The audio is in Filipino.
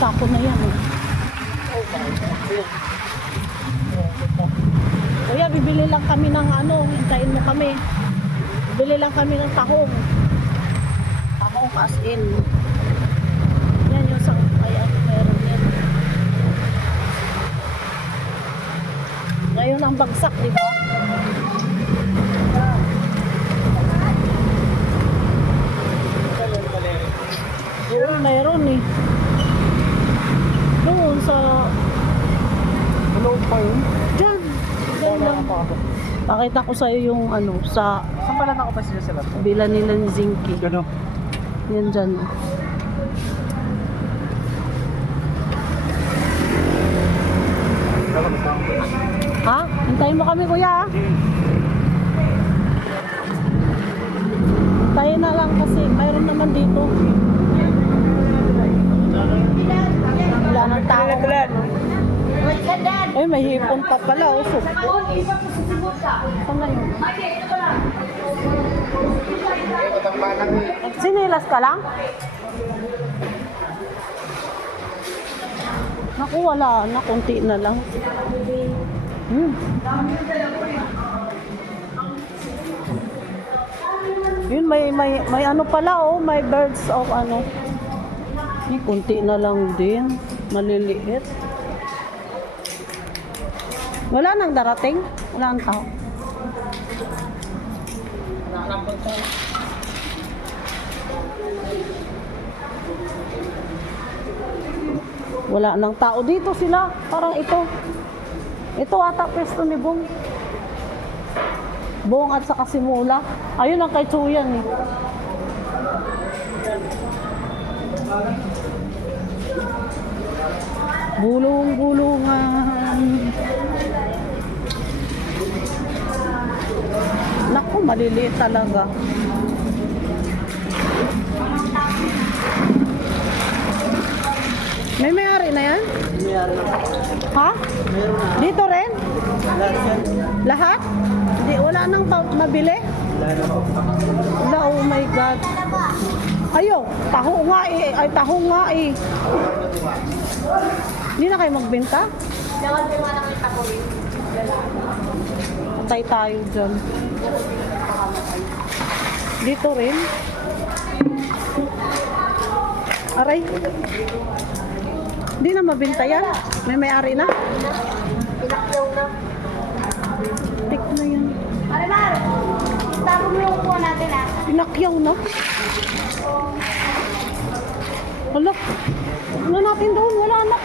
sako na yan. Kuya, bibili lang kami ng ano, hintayin mo kami. Bibili lang kami ng tahong. Tahong as in. Yan yung sa, ay, ano, meron yan. Ngayon ang bagsak, di ba? Meron eh. Doon sa... Hello pa yun? Diyan. Diyan lang. Pakita ko sa'yo yung ano, sa Saan pala nakapasya sila? bila nila ni Zinky. Gano? Yan dyan. oh. Ha? Hintayin mo kami, kuya. ah. Hintayin na lang kasi mayroon naman dito. May hipon pa pala. Oh, so. Sinilas ka lang? Naku, wala na. Kunti na lang. Hmm. Yun, may, may, may ano pala, oh. May birds of ano. Kunti na lang din. Maliliit. Wala nang darating. Wala nang tao. Wala nang tao dito sila. Parang ito. Ito ata pwesto ni Bong. Bong at saka simula. Ayun ang kay Chuyan eh. Bulong-bulungan. Naku, maliliit talaga. May may-ari na yan? Ha? Dito rin? Lahat? Hindi, wala nang mabili? Wala, oh my God. Ayo, taho nga eh. Ay, taho nga eh. Hindi na kayo magbenta? Patay tayo dyan. Dito rin? Aray. Hindi na mabenta yan. May may-ari na. Pinakyaw na. Tik na yan. Marimar, tapo mo yung upo natin ah. Pinakyaw na. Hala. Ano natin doon? Wala. Wala.